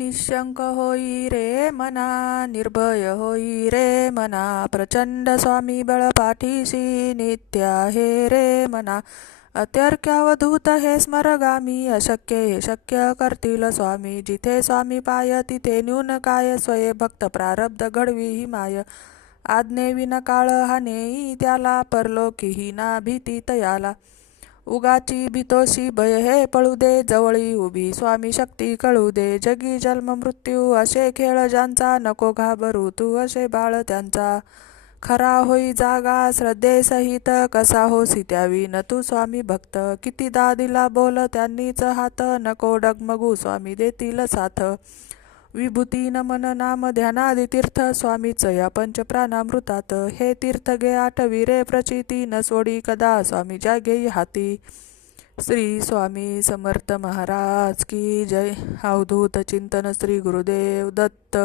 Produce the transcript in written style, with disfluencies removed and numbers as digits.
निशंक होई रे मना, निर्भय होई रे मना, प्रचंड स्वामी बळ पाठीसी नित्य आहे रे मना. अत्यर्क्यावधूत हे स्मरगामी, अशक्य हे शक्य करतील स्वामी. जिथे स्वामी पाय तिथे न्यून काय, स्वये भक्त प्रारब्ध घडवी ही माय. आज्ञेविन काळ हा नेई त्याला, परलोकीही ना भीती तयाला. उगाची भीतोशी भय हे पळू दे, जवळी उभी स्वामी शक्ती कळू दे. जगी जन्म मृत्यू असे खेळ ज्यांचा, नको घाबरू तू असे बाळ त्यांचा. खरा होई जागा श्रद्धेसहित, कसा होसी त्याविन तू स्वामी भक्त. कितीदा दिला बोल त्यांनीच हात, नको डगमगू स्वामी देतील साथ. विभूती नमन नाम ध्यानादि तीर्थ, स्वामीच या पंचप्राणामृतात. हे तीर्थ घे आठवी रे प्रचिती, न सोडी कदा स्वामी ज्या घेई हाती. श्री स्वामी समर्थ महाराज की जय. अवधूत चिंतन श्री गुरुदेव दत्त.